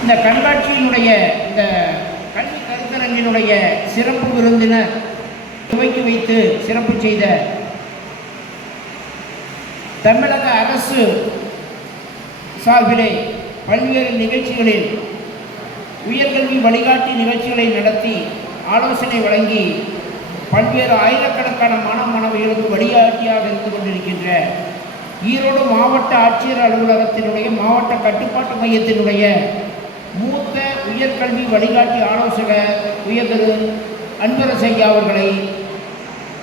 இந்த கண்காட்சியினுடைய இந்த கல்வி கருத்தரங்கினுடைய சிறப்பு விருந்தினர் துவக்கி வைத்து சிறப்பு செய்த தமிழக அரசு சார்பிலே பல்வேறு நிகழ்ச்சிகளில் உயர்கல்வி வழிகாட்டி நிகழ்ச்சிகளை நடத்தி ஆலோசனை வழங்கி பல்வேறு ஆயிரக்கணக்கான மாணவர்களுக்கு வழிகாட்டியாக இருந்து கொண்டிருக்கின்ற ஈரோடு மாவட்ட ஆட்சியர் அலுவலகத்தினுடைய மாவட்ட கட்டுப்பாட்டு மையத்தினுடைய மூத்த உயர்கல்வி வழிகாட்டி ஆலோசகர் உயர்திரு அன்பரசு ஐயா அவர்களை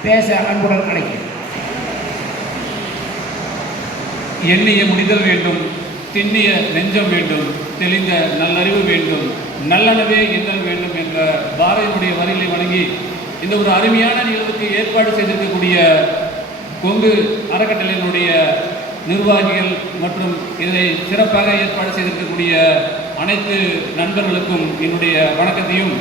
பேச அன்புடன் அழைக்கிறேன். எண்ணிய முடிதல் வேண்டும், திண்ணிய நெஞ்சம் வேண்டும், தெளிந்த நல்லறிவு வேண்டும், நல்லனவே எண்ணல் வேண்டும் என்ற பாரதியினுடைய வரிகளை வழங்கி இந்த ஒரு அருமையான நிகழ்வுக்கு ஏற்பாடு செய்திருக்கக்கூடிய கொங்கு அறக்கட்டளையினுடைய நிர்வாகிகள் மற்றும் இதை சிறப்பாக ஏற்பாடு செய்திருக்கக்கூடிய அனைத்து நண்பர்களுக்கும் என்னுடைய வணக்கத்தையும்,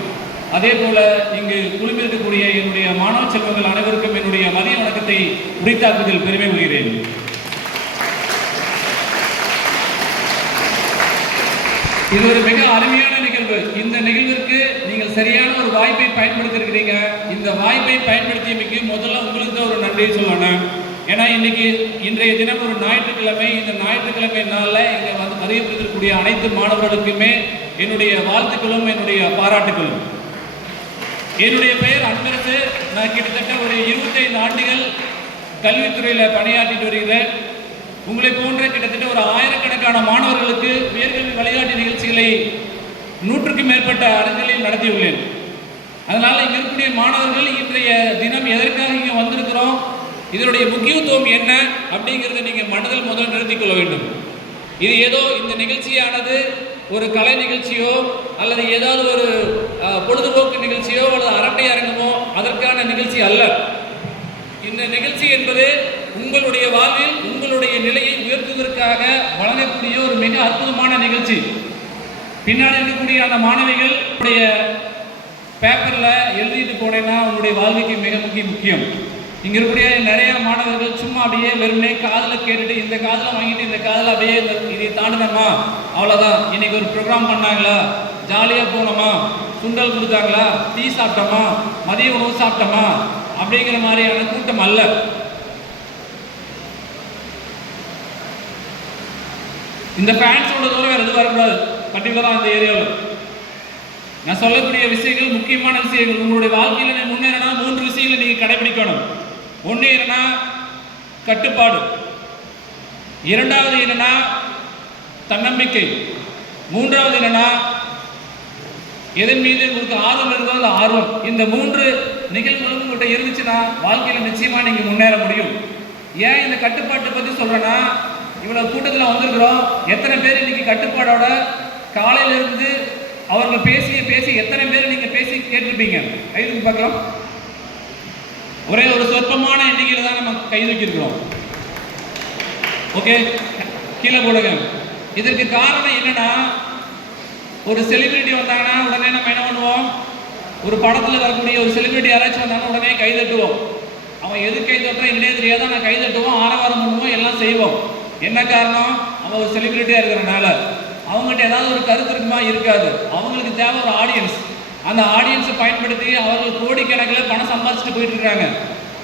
அதே போல இங்கு குழுமிருக்கக்கூடிய என்னுடைய மாணவ செல்வங்கள் அனைவருக்கும் என்னுடைய மதிய வணக்கத்தை உரித்தாக்குவதில் பெருமை கொள்கிறேன். இது ஒரு மிக அருமையான நிகழ்வு. இந்த நிகழ்விற்கு நீங்கள் சரியான ஒரு வாய்ப்பை பயன்படுத்தியிருக்கிறீங்க. இந்த வாய்ப்பை பயன்படுத்தியமைக்கு முதல்ல உங்களுக்கு தான் ஒரு நன்றி சொல்லணும். ஏன்னா இன்றைய தினம் ஒரு ஞாயிற்றுக்கிழமை. இந்த ஞாயிற்றுக்கிழமை நாளில் இங்கே வந்து பதிவுபடுத்தக்கூடிய அனைத்து மாணவர்களுக்குமே என்னுடைய வாழ்த்துக்களும் என்னுடைய பாராட்டுகளும். என்னுடைய பெயர் அன்பரசு. நான் கிட்டத்தட்ட ஒரு 25 ஆண்டுகள் கல்வித்துறையில் பணியாற்றிட்டு வருகிறேன். உங்களை போன்ற கிட்டத்தட்ட ஒரு ஆயிரக்கணக்கான மாணவர்களுக்கு உயர்கல்வி வழிகாட்டி நிகழ்ச்சிகளை 100க்கும் மேற்பட்ட அரங்குகளில் நடத்தியுள்ளேன். அதனால் இங்கே இருக்கக்கூடிய மாணவர்கள் இன்றைய தினம் எதற்காக இங்கே வந்திருக்கிறோம், இதனுடைய முக்கியத்துவம் என்ன அப்படிங்கிறத நீங்கள் மனதில் முதல் நிறுத்திக் கொள்ள வேண்டும். இது ஏதோ இந்த நிகழ்ச்சியானது ஒரு கலை நிகழ்ச்சியோ அல்லது ஏதாவது ஒரு பொழுதுபோக்கு நிகழ்ச்சியோ அல்லது அரட்டை அரங்கமோ அதற்கான நிகழ்ச்சி அல்ல. இந்த நிகழ்ச்சி என்பது உங்களுடைய வாழ்வில் உங்களுடைய நிலையை உயர்த்துவதற்காக வழங்கக்கூடிய ஒரு மிக அற்புதமான நிகழ்ச்சி. பின்னாடி இருக்கக்கூடிய அந்த மாணவிகள் பேப்பரில் எழுதிட்டு போனேன்னா உங்களுடைய வாழ்க்கைக்கு மிக முக்கியம். இங்கே இருக்கக்கூடிய நிறைய மாணவர்கள் சும்மா அப்படியே வெறுமனே காதில் கேட்டுட்டு இந்த காதில் வாங்கிட்டு இந்த காதில் அப்படியே இதை தாண்டினோமா அவ்வளோதான், இன்னைக்கு ஒரு ப்ரோக்ராம் பண்ணாங்களா, ஜாலியாக போனோமா, சுண்டல் கொடுத்தாங்களா, டீ சாப்பிட்டோமா, மதிய உணவு சாப்பிட்டோமா அப்படிங்கிற மாதிரியான கூட்டம் அல்ல. இந்த ஃபேன்ஸோட தூரம் வேறு எதுவும் வரக்கூடாது. பர்டிகுலராக அந்த ஏரியாவில் நான் சொல்லக்கூடிய விஷயங்கள் முக்கியமான விஷயங்கள். உங்களுடைய வாழ்க்கையில் முன்னேறினா 3 விஷயங்களை நீங்கள் கடைபிடிக்கணும். ஒன்று என்னன்னா கட்டுப்பாடு, இரண்டாவது என்னன்னா தன்னம்பிக்கை, மூன்றாவது என்னன்னா எதன் மீது உங்களுக்கு ஆர்வம் இருக்கிறதோ அந்த ஆர்வம். இந்த 3 நிகழ்வுகளும் உங்கள்கிட்ட இருந்துச்சுன்னா வாழ்க்கையில் நிச்சயமாக நீங்கள் முன்னேற முடியும். ஏன் இந்த கட்டுப்பாட்டை பற்றி சொல்கிறேன்னா, இவ்வளோ கூட்டத்தில் வந்திருக்கிறோம். எத்தனை பேர் இன்னைக்கு கட்டுப்பாடோட காலையிலிருந்து அவர்கள் பேசி எத்தனை பேர் நீங்கள் பேசி கேட்டிருப்பீங்க? கைதுக்கு பார்க்கலாம். ஒரே ஒரு சொற்பமான எண்ணிக்கையில் தான் நம்ம கை தூக்கியிருக்கிறோம். ஓகே, கீழே போடுங்க. இதற்கு காரணம் என்னன்னா, ஒரு செலிபிரிட்டி வந்தாங்கன்னா உடனே நம்ம என்ன பண்ணுவோம், ஒரு படத்தில் வரக்கூடிய ஒரு செலிபிரிட்டி யாராச்சும் வந்தாங்கன்னா உடனே கை தட்டுவோம். அவன் எது கை தட்டுறோம் என்னன்னே தெரியாத நான் கை தட்டுவோம், ஆரவாரம் பண்ணுவோம், எல்லாம் செய்வோம். என்ன காரணம்? அவன் ஒரு செலிபிரிட்டியாக இருக்கிறனால. அவங்ககிட்ட ஏதாவது ஒரு கருத்து இருக்குமா? இருக்காது. அவங்களுக்கு தேவை ஒரு ஆடியன்ஸ். அந்த ஆடியன்ஸை பயன்படுத்தி அவர்கள் கோடிக்கணக்கில் பணம் சம்பாதிச்சுட்டு போயிட்டு இருக்காங்க.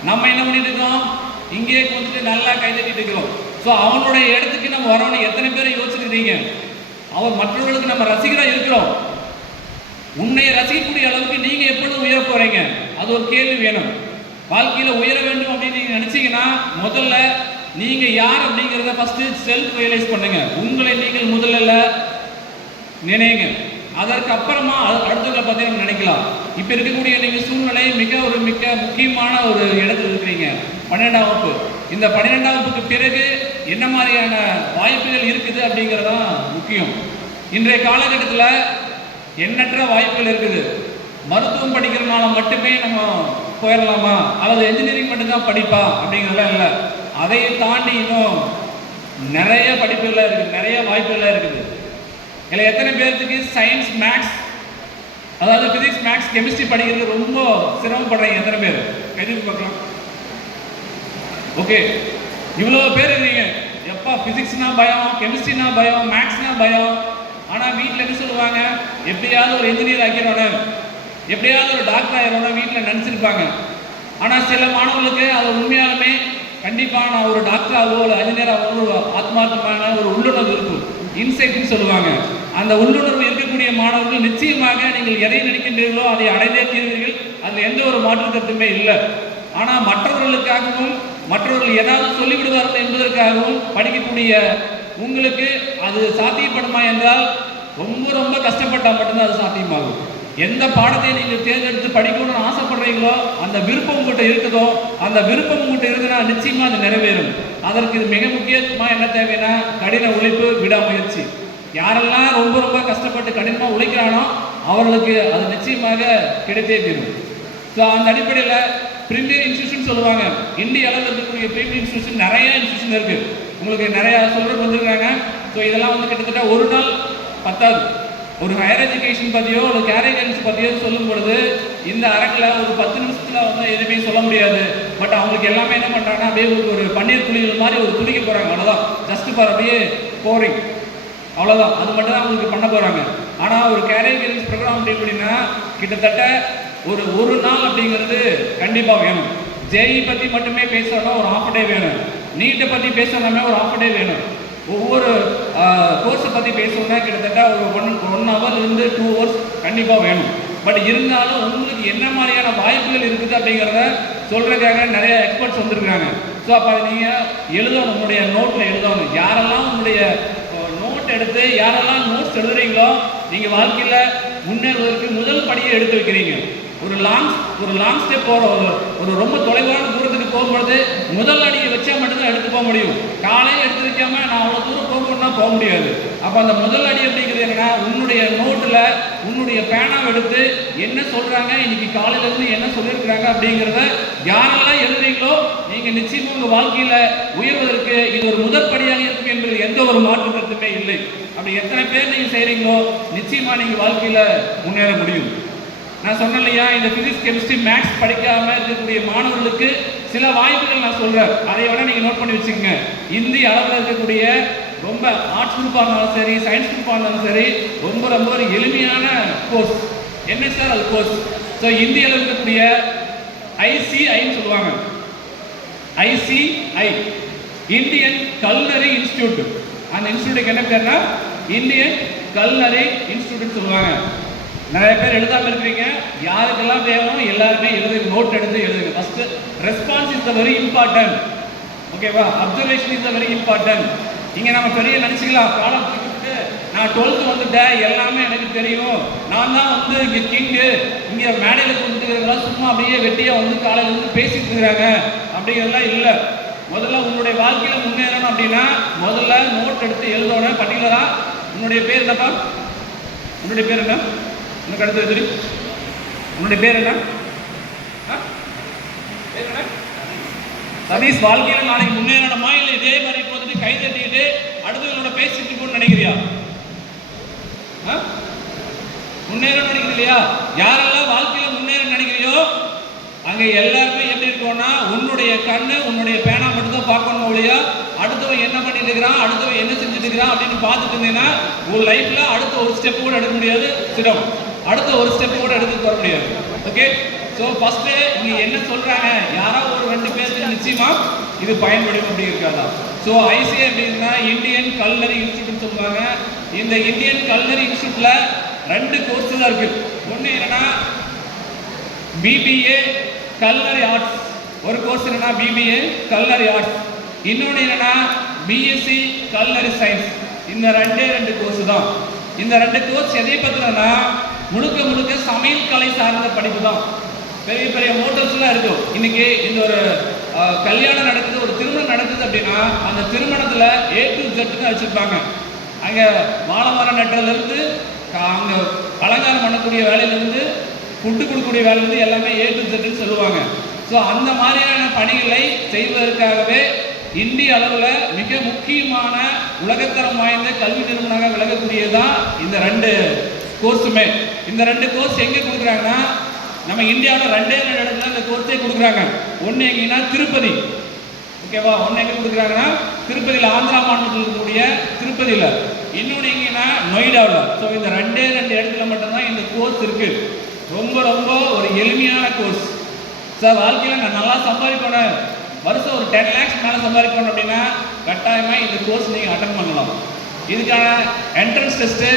நம்ம என்ன பண்ணிட்டு இருக்கோம், இங்கேயே வந்துட்டு நல்லா கை தட்டிட்டு இருக்கிறோம். ஸோ அவனுடைய இடத்துக்கு நம்ம வரணும். எத்தனை பேரை யோசிச்சுக்கிறீங்க? அவன் மற்றவர்களுக்கு நம்ம ரசிகராக இருக்கிறோம். உன்னைய ரசிக்கக்கூடிய அளவுக்கு நீங்கள் எப்பொழுதும் உயர போகிறீங்க? அது ஒரு கேள்வி வேணும். வாழ்க்கையில் உயர வேண்டும் அப்படின்னு நீங்கள் நினச்சிங்கன்னா முதல்ல நீங்கள் யார் அப்படிங்கிறத ஃபஸ்ட்டு செல்ஃப் ரியலைஸ் பண்ணுங்க. உங்களை நீங்கள் முதல்ல நினைங்க. அதற்கு அப்புறமா அடுத்தவங்களை பற்றி நம்ம நினைக்கலாம். இப்போ இருக்கக்கூடிய நீங்கள் சூழ்நிலை மிக முக்கியமான ஒரு இடத்துல இருக்கிறீங்க. 12ஆம் வகுப்பு. இந்த 12ஆம் வகுப்புக்கு பிறகு என்ன மாதிரியான வாய்ப்புகள் இருக்குது அப்படிங்கிறதான் முக்கியம். இன்றைய காலகட்டத்தில் எண்ணற்ற வாய்ப்புகள் இருக்குது. மருத்துவம் படிக்கிறதுனால மட்டுமே நம்ம போயிடலாமா, அல்லது என்ஜினியரிங் மட்டும்தான் படிப்பா அப்படிங்கிறதெல்லாம் இல்லை. அதையும் தாண்டி இன்னும் நிறைய படிப்புகள்லாம் இருக்குது, நிறைய வாய்ப்புகள்லாம் இருக்குது. இல்லை எத்தனை பேர்த்துக்கு சயின்ஸ், மேக்ஸ், அதாவது ஃபிசிக்ஸ், மேக்ஸ், கெமிஸ்ட்ரி படிக்கிறது ரொம்ப சிரமப்படுறீங்க? எத்தனை பேர் கைது பார்க்கலாம்? ஓகே, இவ்வளோ பேர் இருக்கீங்க. எப்பா ஃபிசிக்ஸ்னா பயம், கெமிஸ்ட்ரினா பயம், மேக்ஸ்னா பயம், ஆனால் வீட்டில் என்ன சொல்லுவாங்க, எப்படியாவது ஒரு இன்ஜினியர் ஆக்கிடணும், எப்படியாவது ஒரு டாக்டர் ஆகிடணும் வீட்டில் நினச்சிருப்பாங்க. ஆனால் சில மாணவர்களுக்கு அது உண்மையாலுமே கண்டிப்பாக நான் ஒரு டாக்டர் ஆகவோ இல்லை இன்ஜினியர் ஆகவோ ஒரு ஆத்மார்த்தமான ஒரு உள்ளுணர்வு இருக்கும், இன்சைட்னு சொல்லுவாங்க. அந்த உள்ளுணர்வு இருக்கக்கூடிய மாணவர்கள் நிச்சயமாக நீங்கள் எதை நினைக்கின்றீர்களோ அதை அடைந்தே தீர்வீர்கள், அதில் எந்த ஒரு மாற்று கருத்துமே இல்லை. ஆனால் மற்றவர்களுக்காகவும் மற்றவர்கள் ஏதாவது சொல்லிவிடுவார்கள் என்பதற்காகவும் படிக்கக்கூடிய உங்களுக்கு அது சாத்தியப்படுமா என்றால் ரொம்ப ரொம்ப கஷ்டப்பட்டால் மட்டும்தான் அது சாத்தியமாகும். எந்த பாடத்தை நீங்கள் தேர்ந்தெடுத்து படிக்கணும்னு ஆசைப்படுறீங்களோ அந்த விருப்பம் உங்கள்கிட்ட இருக்குதோ, அந்த விருப்பம் உங்கள்கிட்ட இருக்குன்னா நிச்சயமாக அது நிறைவேறும். அதற்கு இது மிக முக்கியமாக என்ன தேவைன்னா கடின உழைப்பு, விடாமுயற்சி. யாரெல்லாம் ரொம்ப ரொம்ப கஷ்டப்பட்டு கடினமாக உழைக்கிறானோ அவர்களுக்கு அது நிச்சயமாக கிடைத்தே தீரும். ஸோ அந்த அடிப்படையில் பிரீமியர் இன்ஸ்டியூஷன் சொல்லுவாங்க. இந்திய அளவில் இருக்கக்கூடிய பிரீமியர் இன்ஸ்டியூஷன் நிறைய இன்ஸ்டியூஷன் இருக்குது, உங்களுக்கு நிறையா சொல்கிறது வந்துருக்காங்க. ஸோ இதெல்லாம் வந்து கிட்டத்தட்ட ஒரு நாள் பத்தாது. ஒரு ஹையர் எஜுகேஷன் பற்றியோ ஒரு கேரியர் கைடன்ஸ் பற்றியோ சொல்லும் பொழுது இந்த அரங்கில் ஒரு 10 நிமிஷத்தில் வந்து எதுவுமே சொல்ல முடியாது. பட் அவங்களுக்கு எல்லாமே என்ன பண்ணுறாங்கன்னா அப்படியே ஒரு பன்னீர் துளிகள் மாதிரி ஒரு துணிக்க போகிறாங்க, அவ்வளோதான். ஜஸ்ட் ஃபார் அப்படியே போரிங், அவ்வளோதான். அது மட்டும் தான் அவங்களுக்கு பண்ண போகிறாங்க. ஆனால் ஒரு கேரியர் கைடன்ஸ் ப்ரோக்ராம் அப்படின்னா கிட்டத்தட்ட ஒரு நாள் அப்படிங்கிறது கண்டிப்பாக வேணும். ஜேஇ பற்றி மட்டுமே பேசணும்னா ஒரு ½ டே வேணும், நீட்டை பற்றி பேசணுமே ஒரு ½ டே வேணும். ஒவ்வொரு கோர்ஸை பற்றி பேசணும்னா கிட்டத்தட்ட ஒரு 1 ஹவர்லேருந்து 2 ஹவர்ஸ் கண்டிப்பாக வேணும். பட் இருந்தாலும் உங்களுக்கு என்ன மாதிரியான வாய்ப்புகள் இருக்குது அப்படிங்கிறத சொல்கிறதுக்காக நிறைய எக்ஸ்பர்ட்ஸ் வந்துருக்காங்க. ஸோ அப்போ அதை நீங்கள் எழுதணும், உங்களுடைய நோட்டில் எழுதணும். யாரெல்லாம் உங்களுடைய நோட் எடுத்து யாரெல்லாம் நோட்ஸ் எழுதுறீங்களோ நீங்கள் வாழ்க்கையில் முன்னேறுவதற்கு முதல் படியை எடுத்து வைக்கிறீங்க. ஒரு லாங் ஸ்டெப் போகிற ஒரு ரொம்ப தொலைவான தூரத்துக்கு போகும்பொழுது முதல் அடியை வச்சா மட்டும்தான் எடுத்து போக முடியும். காலையில் எடுத்து வைக்காம நான் அவ்வளோ தூரம் போகணும்னா போக முடியாது. அப்போ அந்த முதல் அடி அப்படிங்கிறது என்னன்னா உன்னுடைய நோட்டில் உன்னுடைய பேனாவை எடுத்து என்ன சொல்கிறாங்க, இன்னைக்கு காலையிலேருந்து என்ன சொல்லியிருக்கிறாங்க அப்படிங்கிறத யாரெல்லாம் எழுதுறீங்களோ நீங்கள் நிச்சயமாக உங்கள் வாழ்க்கையில் உயர்வதற்கு இது ஒரு முதற்படியாக இருக்கும் என்பது எந்த ஒரு மாற்று கருத்துமே இல்லை. அப்படி எத்தனை பேர் நீங்கள் செய்கிறீங்களோ நிச்சயமாக நீங்கள் வாழ்க்கையில் முன்னேற முடியும். நான் சொன்னேன் இல்லையா, இந்த ஃபிசிக்ஸ், கெமிஸ்ட்ரி, மேக்ஸ் படிக்காமல் இருக்கக்கூடிய மாணவர்களுக்கு சில வாய்ப்புகள் நான் சொல்கிறேன், அதை விட நீங்கள் நோட் பண்ணி வச்சுக்கோங்க. இந்திய அளவில் இருக்கக்கூடிய ரொம்ப ஆர்ட்ஸ் குரூப்பாக இருந்தாலும் சரி, சயின்ஸ் குரூப்பாக இருந்தாலும் சரி, ரொம்ப ரொம்ப ஒரு எளிமையான கோர்ஸ். என்ன சார் அது கோர்ஸ்? ஸோ இந்திய அளவில் இருக்கக்கூடிய ஐசிஐன்னு சொல்லுவாங்க. ICI Indian culinary institute. அந்த இன்ஸ்டியூட்டுக்கு என்ன பேர்னா இந்தியன் கல்னரி இன்ஸ்டியூட்னு சொல்லுவாங்க. நிறைய பேர் எழுதாமல் இருக்கிறீங்க, யாருக்கெல்லாம் வேணும் எல்லாருமே எழுதுங்க, நோட் எடுத்து எழுதுங்க. First response is the very important, ஓகேவா? Observation is the very important. இங்கே நம்ம பெரிய நினச்சிக்கலாம், காலம் பிடிக்கிட்டு நான் 12th வந்துட்டேன், எல்லாமே எனக்கு தெரியும், நான் தான் வந்து இங்கே கிங்கு, இங்கே மேடையில் கொடுத்துருக்கிறதெல்லாம் சும்மா அப்படியே வெட்டியாக வந்து காலையிலேருந்து பேசிட்டு இருக்கிறாங்க அப்படிங்கிறதுலாம் இல்லை. முதல்ல உன்னுடைய வாழ்க்கையில் முன்னேறணும் அப்படின்னா முதல்ல நோட் எடுத்து எழுதணும். பர்டிகுலராக உன்னுடைய பேர் என்னப்பா? உன்னுடைய பேர் என்ன? உனக்கு அடுத்தது தெரியும். உன்னுடைய பேர் என்ன? சதீஷ். வாழ்க்கையில் நாளைக்கு முன்னேறணுமா இல்லை இதே மாதிரி போட்டு கை தட்டிட்டு அடுத்தவங்களோட பேசிட்டு போன்னு நினைக்கிறியா? முன்னேறணும் நினைக்கிறீங்க இல்லையா? யாரெல்லாம் வாழ்க்கையில் முன்னேற நினைக்கிறியோ அங்கே எல்லாருமே எப்படி இருக்கோம்னா உன்னுடைய கண்ணு உன்னுடைய பேனா மட்டும்தான் பார்க்கணும் இல்லையா? அடுத்தவன் என்ன பண்ணிட்டு இருக்கிறான், அடுத்தவன் என்ன செஞ்சுட்டு இருக்கிறான் அப்படின்னு பார்த்துட்டு இருந்தீங்கன்னா உன் லைஃப்ல அடுத்த ஒரு ஸ்டெப் கூட எடுக்க முடியாது, சிடம். அடுத்த ஒரு ஸ்டெப் கூட எடுத்துட்டு வர முடியாது. ஓகே, ஸோ ஃபர்ஸ்ட் இங்க என்ன சொல்றாங்க, யாராவது ஒரு 2 பேருக்கு நிச்சயமா இது பயன்படும் அப்படி இருக்காதா? ஸோ ஐசிஐ அப்படின்னா இந்தியன் கல்னரி இன்ஸ்டியூட்னு சொல்லுவாங்க. இந்த இந்தியன் கல்னரி இன்ஸ்டியூட்ல 2 கோர்ஸ் தான் இருக்கு. ஒன்று என்னன்னா பிபிஏ கல்னரி ஆர்ட்ஸ், ஒரு கோர்ஸ் என்னன்னா பிபிஏ கல்னரி ஆர்ட்ஸ், இன்னொன்று என்னன்னா பிஎஸ்சி கல்னரி சயின்ஸ். இந்த 2 கோர்ஸ் தான். இந்த 2 கோர்ஸ் எதை பற்றினா முழுக்க முழுக்க சமையல் கலை சார்ந்த படிப்பு தான். பெரிய பெரிய ஹோட்டல்ஸ்லாம் இருக்கும். இன்னைக்கு இந்த ஒரு கல்யாணம் நடக்குது, ஒரு திருமணம் நடக்குது அப்படின்னா அந்த திருமணத்தில் A to Z வச்சுருப்பாங்க. அங்கே வாழை மரம் நட்டதுலேருந்து அங்கே அலங்காரம் பண்ணக்கூடிய வேலையிலேருந்து ஃபுட்டு கொடுக்கக்கூடிய வேலையிலேருந்து எல்லாமே A to Zன்னு சொல்லுவாங்க. ஸோ அந்த மாதிரியான பணிகளை செய்வதற்காகவே இந்திய அளவில் மிக முக்கியமான உலகத்தரம் வாய்ந்த கல்வி நிறுவனமாக விளங்கக்கூடியதுதான் இந்த 2 கோர்ஸுமே. இந்த 2 கோர்ஸ் எங்கே கொடுக்குறாங்கன்னா நம்ம இந்தியாவில் 2 இடத்துல இந்த கோர்ஸே கொடுக்குறாங்க. ஒன்று எங்கன்னா திருப்பதி, ஓகேவா? ஒன்று எங்கே கொடுக்குறாங்கன்னா திருப்பதியில், ஆந்திரா மாநிலத்தில் இருக்கக்கூடிய திருப்பதியில், இன்னொன்று எங்கன்னா நொய்டாவில். ஸோ இந்த ரெண்டு இடத்துல மட்டும்தான் இந்த கோர்ஸ் இருக்குது. ரொம்ப ரொம்ப ஒரு எளிமையான கோர்ஸ். சார் வாழ்க்கையில் நான் நல்லா சம்பாதிக்கணும், வருஷம் ஒரு 10 lakhs மேலே சம்பாதிக்கணும் அப்படின்னா கட்டாயமாக இந்த கோர்ஸ் நீங்கள் அட்டன் பண்ணலாம். இதுக்கான என்ட்ரன்ஸ் டெஸ்ட்டு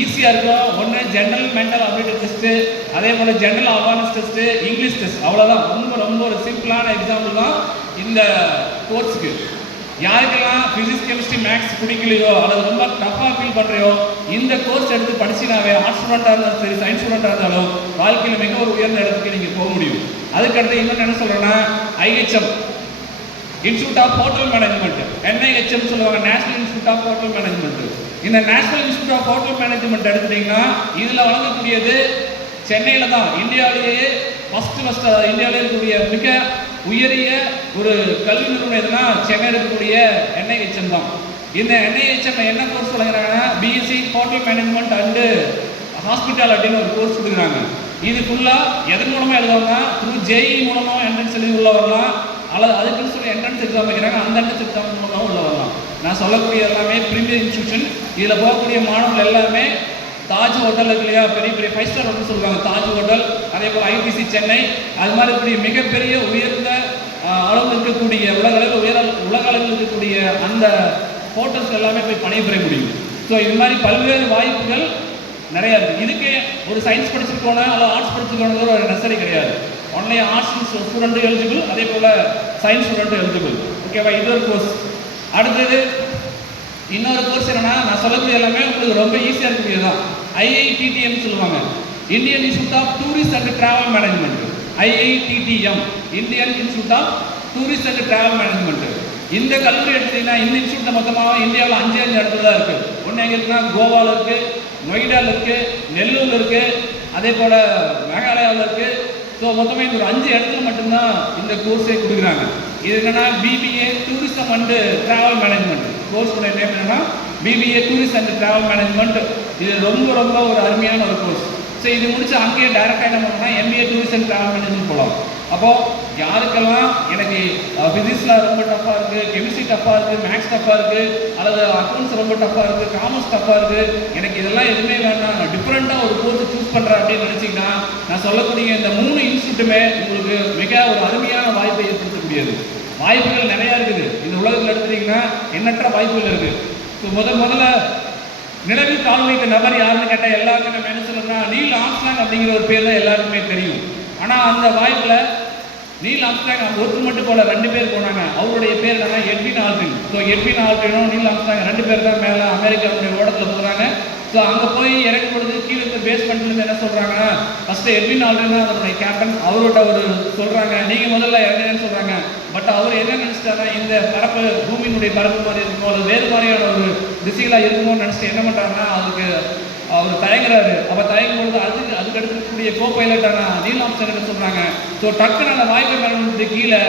ஈஸியாக இருக்கும். ஒன்று ஜென்ரல் மென்டல் அபிலிட்டி டெஸ்ட்டு, அதே போல் general awareness test, English test, அவ்வளோதான். ரொம்ப ரொம்ப ஒரு சிம்பிளான எக்ஸாம்பிள் தான் இந்த கோர்ஸுக்கு. யாருக்கெல்லாம் ஃபிசிக்ஸ், கெமிஸ்ட்ரி, மேக்ஸ் பிடிக்கலையோ அல்லது ரொம்ப டஃப்பாக ஃபீல் பண்ணுறையோ இந்த கோர்ஸ் எடுத்து படிச்சினாவே ஆர்ட்ஸ் ஸ்டூடெண்ட்டாக இருந்தாலும் சரி, சயின்ஸ் ஸ்டூடெண்ட்டாக இருந்தாலும் வாழ்க்கையில் மிக ஒரு உயர்ந்த இடத்துக்கு நீங்கள் போக முடியும். அதுக்கடுத்து இன்னொன்று என்ன சொல்கிறேன்னா, IHM institute of hotel management, NIHM சொல்லுவாங்க, national institute of hotel management. இந்த national institute of hotel management எடுத்துட்டிங்கன்னா இதில் வழங்கக்கூடியது சென்னையில் தான் இந்தியாவிலேயே ஃபஸ்ட்டு இந்தியாவிலே இருக்கக்கூடிய மிக உயரிய ஒரு கல்வி நிறுவனம் எதுனா சென்னையில் இருக்கக்கூடிய NIHM தான். இந்த NIHM என்ன கோர்ஸ் வழங்குறாங்கன்னா, BSc ஹோட்டல் மேனேஜ்மெண்ட் அண்டு ஹாஸ்பிட்டாலிட்டின்னு ஒரு கோர்ஸ் கொடுக்குறாங்க. இது ஃபுல்லாக எதன் மூலமாக எழுதுவாங்க, த்ரூ JEE மூலமாக என்ட்ரன்ஸ் எழுதி உள்ள வரலாம், அல்லது அதுக்குன்னு சொல்லி என்ட்ரன்ஸ் எக்ஸாம் வைக்கிறாங்க, அந்த என்ட்ரன்ஸ் எக்ஸாம் மூலமாக உள்ள வரலாம். நான் சொல்லக்கூடிய எல்லாமே ப்ரீமியர் இன்ஸ்டியூஷன். இதில் போகக்கூடிய மாணவர்கள் எல்லாமே தாஜ் ஹோட்டல் இருக்கு இல்லையா, பெரிய பெரிய 5 ஸ்டார் ஹோட்டல் சொல்லுவாங்க, தாஜ் ஹோட்டல், அதே போல் ITC சென்னை, அது மாதிரி இருக்கக்கூடிய மிகப்பெரிய உயர்ந்த அளவில் இருக்கக்கூடிய உலக அளவில் இருக்கக்கூடிய அந்த ஹோட்டல்ஸ் எல்லாமே போய் பணிபுரிய முடியும். ஸோ இது மாதிரி பல்வேறு வாய்ப்புகள் நிறையா இருக்குது. இதுக்கே ஒரு சயின்ஸ் படிச்சிருக்கோனா அல்லது ஆர்ட்ஸ் படிச்சிருக்கோங்கிற ஒரு நெசரி கிடையாது. ஒன்லி ஆர்ட்ஸ் ஸ்டூடெண்ட் எலிஜிபிள், அதே போல் சயின்ஸ் ஸ்டூடெண்ட் எலிஜிபிள். ஓகேவா, இது ஒரு கோர்ஸ். அடுத்தது இன்னொரு கோர்ஸ் என்னன்னா, நான் சொல்லக்கூடிய எல்லாமே உங்களுக்கு ரொம்ப ஈஸியாக இருக்கக்கூடியது தான். IITTM சொல்லுவாங்க, Indian institute of tourist and travel management. IITTM, Indian institute of tourist and travel management. இந்த கல்லூரி எடுத்தீங்கன்னா இந்த இன்ஸ்டியூட்டில் மொத்தமாக இந்தியாவில் 5 இடத்துல தான் இருக்குது. ஒன்று எங்கே இருக்குன்னா, கோவாவில் இருக்குது, நொய்டாவில் இருக்குது, நெல்லூரில் இருக்குது, அதே போல் மேகாலயாவில் இருக்குது. ஸோ மொத்தமாக இந்த ஒரு 5 இடத்துல மட்டும்தான் இந்த கோர்ஸே கொடுக்குறாங்க. இது என்னென்னா BBA tourism and travel management. கோர்ஸோட நேம் என்னென்னா BBA tourist and travel management. இது ரொம்ப ரொம்ப ஒரு அருமையான ஒரு கோர்ஸ். ஸோ இது முடிச்சு அங்கேயே டைரெக்டாக என்ன பண்ணணும்னா MBA tourist and travel management போகலாம். அப்போது யாருக்கெல்லாம் எனக்கு ஃபிசிக்ஸில் ரொம்ப டஃப்பாக இருக்குது, கெமிஸ்ட்ரி டஃப்பாக இருக்குது, மேக்ஸ் டஃப்பாக இருக்குது, அல்லது அக்கௌண்ட்ஸ் ரொம்ப டஃப்பாக இருக்குது, காமர்ஸ் டஃப்பாக இருக்குது, எனக்கு இதெல்லாம் எதுவுமே வேணாம், நான் டிஃப்ரெண்ட்டாக ஒரு கோர்ஸ் சூஸ் பண்ணுறேன் அப்படின்னு நினச்சிங்கன்னா நான் சொல்லக்கூடிய இந்த 3 இன்ஸ்டியூட்டுமே உங்களுக்கு மிக ஒரு அருமையான வாய்ப்பை ஏற்படுத்தக்கூடியது. வாய்ப்புகள் நிறையா இருக்குது. இந்த உலகத்தில் எடுத்துட்டிங்கன்னா எண்ணற்ற வாய்ப்புகள் இருக்குது. ஸோ முதல்ல நிலவில் கால் வைத்த நபர் யாருன்னு கேட்டால் எல்லாருக்கும் நம்ம என்ன சொல்லணும்னா நீல் ஆம்ஸ்ட்ராங் அப்படிங்கிற ஒரு பேர் தான் எல்லாருக்குமே தெரியும். ஆனால் அந்த வாய்ப்பில் நீல் ஆம்ஸ்ட்ராங் ஒருத்தர் மட்டும் போல 2 பேர் போனாங்க. அவருடைய பேர் என்னன்னா எட்வின் ஆல்ட்ரின். ஸோ எட்வின் ஆல்ட்ரினும் நீல் ஆம்ஸ்ட்ராங் 2 பேர் தான் மேலே அமெரிக்காவுடைய ஓடத்தில் போகிறாங்க. ஸோ அங்கே போய் இறக்கும் பொழுது கீழே இருக்க பேஸ்மெண்ட்லேருந்து என்ன சொல்கிறாங்கன்னா, ஃபஸ்ட்டு எட்வின் ஆல்ட்ரின் தான் அதனுடைய கேப்டன். அவர்கிட்ட ஒரு சொல்கிறாங்க, நீங்கள் முதல்ல இறங்குன்னு சொல்கிறாங்க. பட் அவர் என்ன நினச்சிட்டாருன்னா, இந்த பரப்பு பூமியினுடைய பரப்பு மாதிரி இருக்குமோ அல்லது வேறு மாதிரியான ஒரு திசைகளாக இருக்குமோன்னு நினச்சிட்டு என்ன பண்ணுறாங்கன்னா, அதுக்கு அவர் தயங்குறாரு. அப்போ தயங்கும் பொழுது அதுக்கு எடுத்துக்கூடிய கோ பைலட்டான நீல் ஆம்ஸ்ட்ராங் சொல்கிறாங்க. ஸோ டக்குன்னு அந்த வாய்ப்பை மேலே கீழே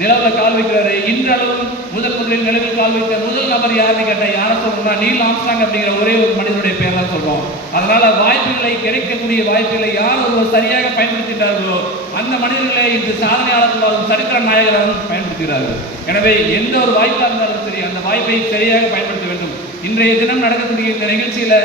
நிலவில் கால் வைக்கிறாரு. இன்றளவும் முதலில் நிலவில் கால் வைத்த முதல் நபர் யாருன்னு கேட்டால் யாரை சொல்லணும்னா நீல் ஆம்ஸ்ட்ராங் அப்படிங்கிற ஒரே ஒரு மனிதனுடைய பேர் தான் சொல்கிறோம். அதனால் வாய்ப்புகளை கிடைக்கக்கூடிய வாய்ப்புகளை யார் ஒருவர் சரியாக பயன்படுத்திட்டார்களோ அந்த மனிதர்களை இன்று சாதனையாளர்களாகவும் சரித்திர நாயகராகவும் பயன்படுத்துகிறார்கள். எனவே எந்த ஒரு வாய்ப்பாக இருந்தாலும் சரி அந்த வாய்ப்பை சரியாக பயன்படுத்த வேண்டும். இன்றைய தினம் நடக்கக்கூடிய இந்த நிகழ்ச்சியில்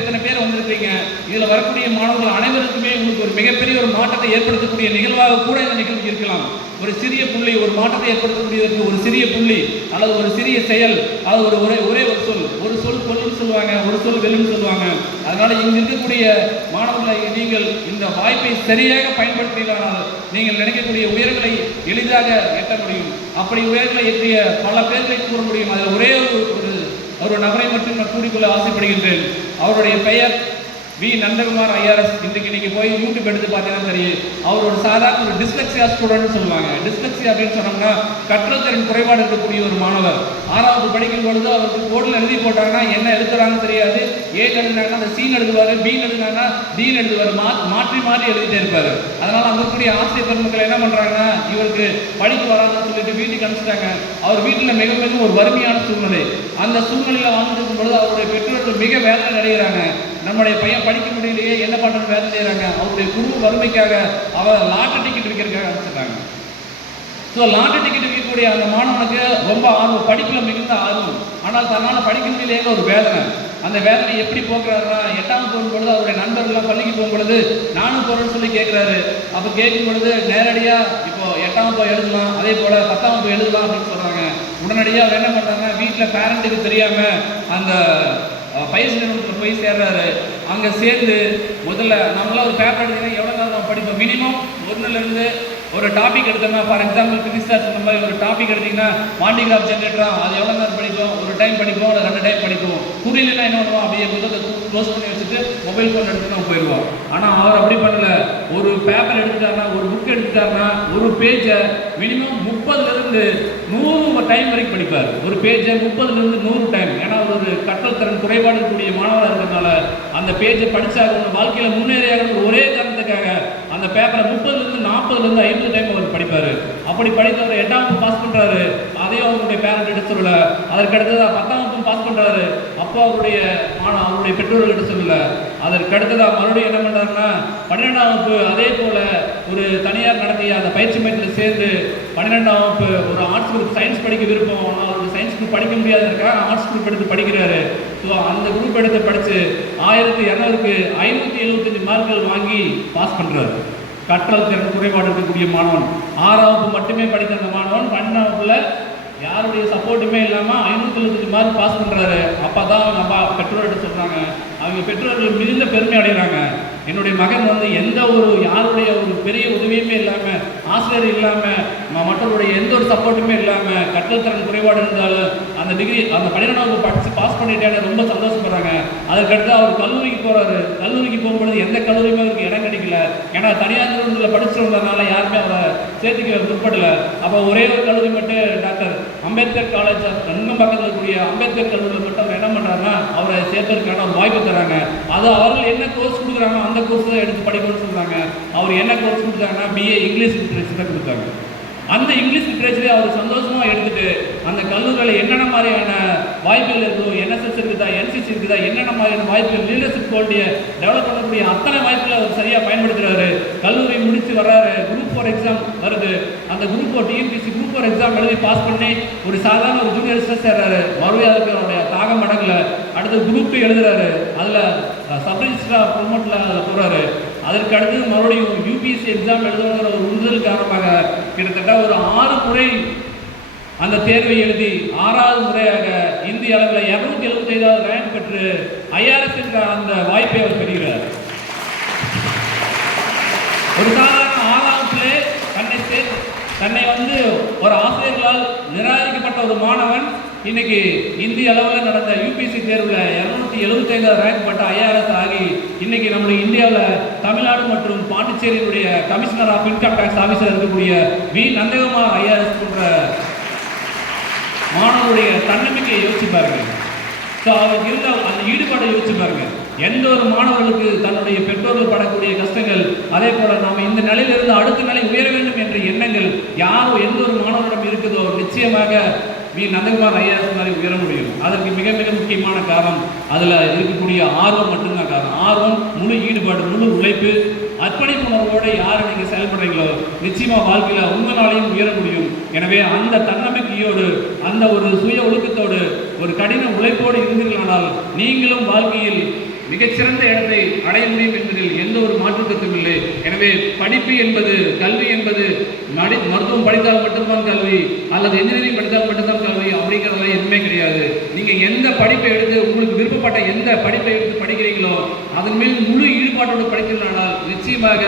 இத்தனை பேர் வந்திருக்கீங்க. இதில் வரக்கூடிய மாணவர்கள் அனைவருக்குமே உங்களுக்கு ஒரு மிகப்பெரிய ஒரு மாற்றத்தை ஏற்படுத்தக்கூடிய நிகழ்வாக கூட இந்த நிகழ்ச்சி இருக்கலாம். ஒரு சிறிய புள்ளி, ஒரு மாற்றத்தை ஏற்படுத்தக்கூடியதற்கு ஒரு சிறிய புள்ளி அல்லது ஒரு சிறிய செயல், அது ஒரே ஒரு சொல் கொல்லுன்னு சொல்லுவாங்க, ஒரு சொல் வெல்லுன்னு சொல்லுவாங்க. அதனால் இங்கு இருக்கக்கூடிய மாணவர்களை நீங்கள் இந்த வாய்ப்பை சரியாக பயன்படுத்தினால் நீங்கள் நினைக்கக்கூடிய உயர்களை எளிதாக எட்ட முடியும். அப்படி உயர்களை எட்டிய பல பேர்களை கூற முடியும். அதில் ஒரே ஒரு நபரை மட்டும் நான் கூறிக்கொள்ள ஆசைப்படுகின்றேன். அவருடைய பெயர் வி நந்தகுமார் IRS. இன்றைக்கு நீங்கள் போய் யூடியூப் எடுத்து பார்த்தீங்கன்னா தெரியும். அவர் ஒரு சாதாரண ஒரு டிஸ்லெக்சியா ஸ்டூடெண்ட் சொல்லுவாங்க. டிஸ்லெக்சியா அப்படின்னு சொன்னோம்னா கற்றல் திறன் குறைபாடு இருக்கக்கூடிய ஒரு மாணவர். 6வது படிக்கும் பொழுது அவருக்கு போர்டில் எழுதி போட்டாங்கன்னா என்ன எழுதுறாங்கன்னு தெரியாது. எழுதுனாங்கன்னா அந்த சீன் எழுதுவார், பி எழுதுனாங்கன்னா டீன் எழுதுவார், மாற்றி எழுதிட்டே இருப்பார். அதனால் அங்கே இருக்கக்கூடிய ஆசிரியர் பெருமக்கள் என்ன பண்ணுறாங்கன்னா, இவருக்கு படிக்க வராதுன்னு சொல்லிட்டு வீட்டுக்கு அனுப்பிச்சிட்டாங்க. அவர் வீட்டில் மிக மிக ஒரு வறுமையான சூழ்நிலை. அந்த சூழ்நிலையில் வாழ்ந்துட்டு இருக்கும் பொழுது அவருடைய பெற்றோர்கள் மிக வேதனை அடைகிறாங்க. நம்முடைய பையன் படிக்க முடியலையே, என்ன பண்ணுறது வேலை செய்கிறாங்க. அவருடைய குடும்ப வறுமைக்காக அவர் லாட்டரி டிக்கெட் விற்கிறதுக்காக அனுப்பிச்சிட்டாங்க. ஸோ ஸோ லாட்டரி டிக்கெட் விற்கக்கூடிய அந்த மாணவனுக்கு ரொம்ப ஆர்வம், படிப்பில் மிகுந்த ஆர்வம். ஆனால் தன்னால் படிக்க முடியலையேங்க ஒரு வேதனை. அந்த வேதனை எப்படி போக்குறாருன்னா, 8ஆம் போகும் பொழுது அவருடைய நண்பர்கள்லாம் பள்ளிக்கு போகும் பொழுது நானும் போகிறேன்னு சொல்லி கேட்குறாரு. அப்போ கேட்கும் பொழுது நேரடியாக இப்போ 8ஆம் போய் எழுதலாம், அதே போல் 10ஆம் போய் எழுதலாம் அப்படின்னு சொல்கிறாங்க. உடனடியாக அவர் என்ன பண்ணுறாங்கன்னா, வீட்டில் பேரண்ட்டுக்கு தெரியாமல் அந்த பயிற்சி நிறுவனத்தில் போய் சேர்றாரு. அங்கே சேர்ந்து முதல்ல நம்மளாம் ஒரு பேப்பர் எடுத்தீங்கன்னா எவ்வளோ நேரம் நம்ம படிப்போம்? மினிமம் 1லேருந்து ஒரு டாபிக் எடுத்தோம்னா, ஃபார் எக்ஸாம்பிள் ஃபிசிக்ஸ் அந்த மாதிரி ஒரு டாபிக் எடுத்தீங்கன்னா மாண்டிகிராஃப் ஜென்ரேட்டரா அது எவ்வளோ நேரம் படிப்போம்? ஒரு டைம் படிப்போம், இல்லை 2 டைம் படிப்போம். புரியலன்னா என்ன பண்ணுவோம்? அப்படியே முதல்ல க்ளோஸ் பண்ணி வச்சுட்டு மொபைல் ஃபோன் எடுத்து நம்ம போயிடுவோம். ஆனால் அவர் அப்படி பண்ணல. ஒரு பேப்பர் எடுத்துட்டாருன்னா, ஒரு புக் எடுத்துட்டாருன்னா, ஒரு பேஜை மினிமம் 30லேருந்து 100 டைம் வரைக்கும் படிப்பார். ஒரு பேஜை 30லேருந்து 100 டைம். ஏன்னா ஒரு கற்றல் திறன் குறைபாடு இருக்கக்கூடிய மாணவராக இருக்கிறதுனால அந்த பேஜை படிச்சாக வாழ்க்கையில் முன்னேறியாக ஒரே காரணத்துக்காக அந்த பேப்பரை 30லேருந்து 40லேருந்து 50 டைம் அவர் படிப்பார். அப்படி படித்தவர் 8ஆம் வகுப்பு பாஸ் பண்ணுறாரு. அதையும் அவருடைய பேரண்ட் எடுத்து சொல்லல. அதற்கு அடுத்ததாக 10ஆம் வகுப்பு பாஸ் பண்ணுறாரு. அப்போ அவருடைய பெற்றோர்கள் எடுத்து சொல்லல. அதற்கு அடுத்ததாக மறுபடியும் என்ன பண்ணுறாருன்னா, 12ஆம் வகுப்பு அதே போல் ஒரு தனியார் நடத்திய அந்த பயிற்சி மையத்தில் சேர்ந்து 12ஆம் வகுப்பு ஒரு ஆர்ட்ஸ் குரூப் சயின்ஸ் படிக்க விருப்பம். ஆனால் அவருக்கு சயின்ஸ் குரூப் படிக்க முடியாதுக்கா ஆர்ட்ஸ் குரூப் எடுத்து படிக்கிறாரு. ஸோ அந்த குரூப் எடுத்து படித்து 1200க்கு 575 மார்க்குகள் வாங்கி பாஸ் பண்ணுறாரு. கற்றல் திறன் குறைபாடு இருக்கக்கூடிய மாணவன். 6ஆம் வகுப்பு மட்டுமே படித்த அந்த மாணவன் 12ஆம் வகுப்புல யாருடைய சப்போர்ட்டுமே இல்லாமல் 575 மார்க் பாஸ் பண்ணுறாரு. அப்போ தான் நம்ம பெற்றோர்கிட்ட சொல்கிறாங்க, அவங்க பெற்றோர்கள் மிகுந்த பெருமை அடைகிறாங்க. என்னுடைய மகன் வந்து எந்த ஒரு யாருடைய ஒரு பெரிய உதவியுமே இல்லாமல், ஆசிரியர் இல்லாமல், மற்றவருடைய எந்த ஒரு சப்போர்ட்டுமே இல்லாமல், கற்றல் திறன் குறைபாடு இருந்தாலும் அந்த டிகிரி அந்த 12ஆம் வகுப்பு படித்து பாஸ் பண்ணிட்டேன்னு ரொம்ப சந்தோஷப்படுறாங்க. அதுக்கடுத்து அவர் கல்லூரிக்கு போகிறாரு. கல்லூரிக்கு போகும்பொழுது எந்த கல்லூரியுமே அவருக்கு இடம் கிடைக்கல. ஏன்னா தனியார் நிறுவனத்தில் படிச்சுட்டு வந்ததுனால யாருமே அவரை சேர்த்துக்க முற்படலை. அப்போ ஒரே ஒரு கல்லூரி மட்டும் டாக்டர் அம்பேத்கர் காலேஜ் இன்னும் பக்கத்தில் இருக்கக்கூடிய அம்பேத்கர் கல்லூரியில் மட்டும் அவர் என்ன பண்ணுறாருன்னா அவரை சேர்ப்பதற்கான ஒரு வாய்ப்பு தராங்க. அது அவர்கள் என்ன கோர்ஸ் கொடுக்குறாங்க அந்த கோர்ஸ் தான் எடுத்து படிக்கணும்னு சொல்கிறாங்க. அவர் என்ன கோர்ஸ் கொடுத்தாங்கன்னா BA இங்கிலீஷ் லிட்ரேச்சர் தான் கொடுத்தாங்க. அந்த இங்கிலீஷ் லிட்ரேச்சரே அவர் சந்தோஷமாக எடுத்துகிட்டு அந்த கல்லூரியில் என்னென்ன மாதிரியான வாய்ப்புகள் இருக்குதோ, NSS இருக்குதா, NCC இருக்குதா, என்னென்ன மாதிரியான வாய்ப்புகள் லீடர்ஷிப் குவாலிட்டியை டெவலப் பண்ணக்கூடிய அத்தனை வாய்ப்புகளை அவர் சரியாக பயன்படுத்துகிறாரு. கல்லூரி முடித்து வர்றாரு. குரூப் 4 எக்ஸாம் வருது. அந்த குரூப் 4 TNPSC குரூப் 4 எக்ஸாம் எழுதி பாஸ் பண்ணி ஒரு சாதாரண ஒரு ஜூனியர்ஸாக சேர்றாரு. மறுபடியும் அதுக்கு அவருடைய தாகம் அடங்கல. அடுத்து குரூப் 2 எழுதுறாரு. அதில் சப் ரிஜிஸ்ட்ரார் ப்ரொமோட்டில் அதில் போகிறாரு. அதற்கு அடுத்து மறுபடியும் UPSC எக்ஸாம் எழுதுங்கிற ஒரு உந்துதல் காரணமாக கிட்டத்தட்ட ஒரு 6 முறை அந்த தேர்வை எழுதி 6வது முறையாக இந்திய அளவில் 275வது ரேங்க் பெற்று IRS என்ற அந்த வாய்ப்பை அவர் பெறுகிறார். ஒரு சாதாரண 6ஆம் வகுப்பிலே தன்னை வந்து ஒரு ஆசிரியர்களால் நிராகரிக்கப்பட்ட ஒரு மாணவன் இன்னைக்கு இந்திய அளவில் நடந்த UPSC தேர்வில் 275வது ரேங்க் பட்ட IRS ஆகி இன்னைக்கு நம்முடைய இந்தியாவில் தமிழ்நாடு மற்றும் பாண்டிச்சேரியினுடைய commissioner of income tax officer இருக்கக்கூடிய V. நந்தகுமார் IRS போன்ற மாணவருடைய தன்னம்பிக்கையை யோசிச்சு பாருங்க. ஸோ அவருக்கு இருந்த அந்த ஈடுபாடை யோசிச்சு பாருங்க. எந்த ஒரு மாணவர்களுக்கு தன்னுடைய பெற்றோர்கள் படக்கூடிய கஷ்டங்கள், அதே போல நாம் இந்த நிலையிலிருந்து அடுத்த நிலை உயர வேண்டும் என்ற எண்ணங்கள் யாரோ எந்த ஒரு மாணவரிடம் இருக்குதோ நிச்சயமாக V. நந்தகுமார் IRS மாதிரி உயர முடியும். அதற்கு மிக மிக முக்கியமான காரணம் அதில் இருக்கக்கூடிய ஆர்வம் மட்டும்தான் காரணம். ஆர்வம், முழு ஈடுபாடு, முழு உழைப்பு, அர்ப்பணிப்பு உணர்வோடு யார் நீங்கள் செயல்படுறீங்களோ நிச்சயமாக வாழ்க்கையில் உங்களாலையும் உயர முடியும். எனவே அந்த தன்னம்பிக்கையோடு அந்த ஒரு சுய ஒழுக்கத்தோடு ஒரு கடின உழைப்போடு இருந்தீர்களானால் நீங்களும் வாழ்க்கையில் மிகச்சிறந்த இடத்தை அடைய முடியும் என்பதில் எந்த ஒரு மாற்றுக்கருத்தும் இல்லை. எனவே படிப்பு என்பது, கல்வி என்பது மருத்துவம் படித்தால் மட்டும்தான் கல்வி அல்லது இன்ஜினியரிங் படித்தால் மட்டும்தான் கல்வி அப்படிங்கிறதுலாம் எதுவுமே கிடையாது. நீங்கள் எந்த படிப்பை எடுத்து உங்களுக்கு விருப்பப்பட்ட எந்த படிப்பை எடுத்து படிக்கிறீங்களோ அதன் மேல் முழு ஈடுபாட்டோடு படிக்கிறதுனால் நிச்சயமாக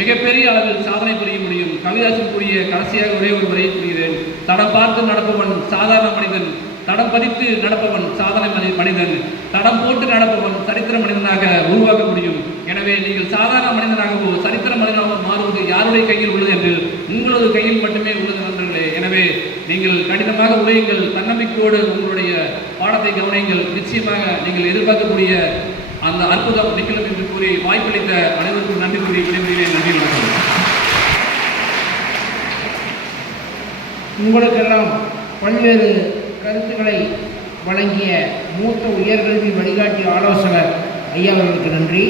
மிகப்பெரிய அளவில் சாதனை புரிய முடியும். கவிதாசன் கூறிய கடைசியாக ஒரே ஒரு முறையை கூறுகிறேன். தடம் பார்த்து நடப்பவன் சாதாரண மனிதன், தடம் பதித்து நடப்பவன் சாதனை மனிதன், தடம் போட்டு நடப்பவன் சரித்திர மனிதனாக உருவாக்க முடியும். எனவே நீங்கள் சாதாரண மனிதனாகவோ சரித்திர மனிதனாக மாறுவது யாருடைய கையில் உள்ளது என்று உங்களது கையில் மட்டுமே உள்ளது நண்பர்களே. எனவே நீங்கள் கடினமாக உழையுங்கள், தன்னம்பிக்கையோடு உங்களுடைய பாடத்தை கவனியுங்கள். நிச்சயமாக நீங்கள் எதிர்பார்க்கக்கூடிய அந்த அற்புதம் நிகழும் என்று கூறி வாய்ப்பளித்த அனைவருக்கும் நன்றி கூறி விடைபெறுகிறேன். நன்றி, வணக்கம். உங்களுக்கெல்லாம் பல்வேறு கருத்துக்களை வழங்கிய மூத்த உயர்கல்வி வழிகாட்டி ஆலோசகர் ஐயா அவர்களுக்கு நன்றி.